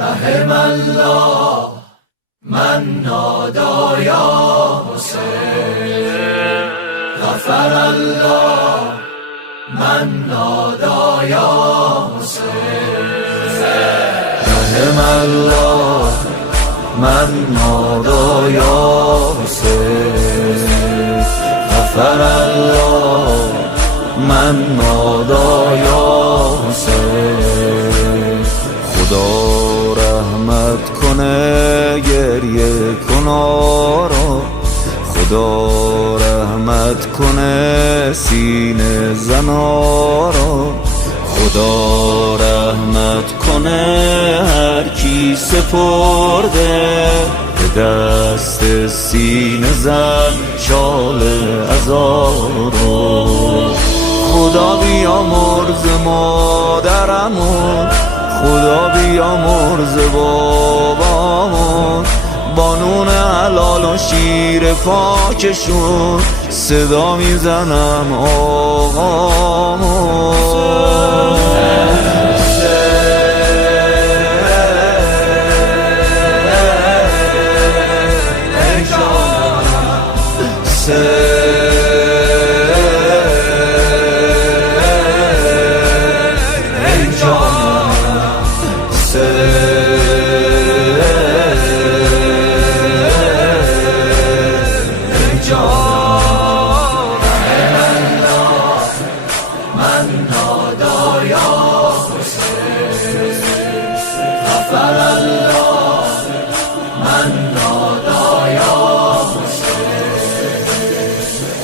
رحم الله من نادا یا حسین، غفر الله من نادا یا حسین، رحم الله من نادا یا حسین، غفر الله من نادا یا حسین. خدا رحمت کنه گریه کنارا، خدا رحمت کنه سینه زنارا، خدا رحمت کنه هر کی سپرده به دست سینه زن شال عزارو. خدا بیامرز مادرمون، خدا بیامرز بابامون، با نون حلال و شیر پاکشون صدا میزنم آقامون.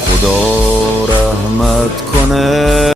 خدا رحمت کنه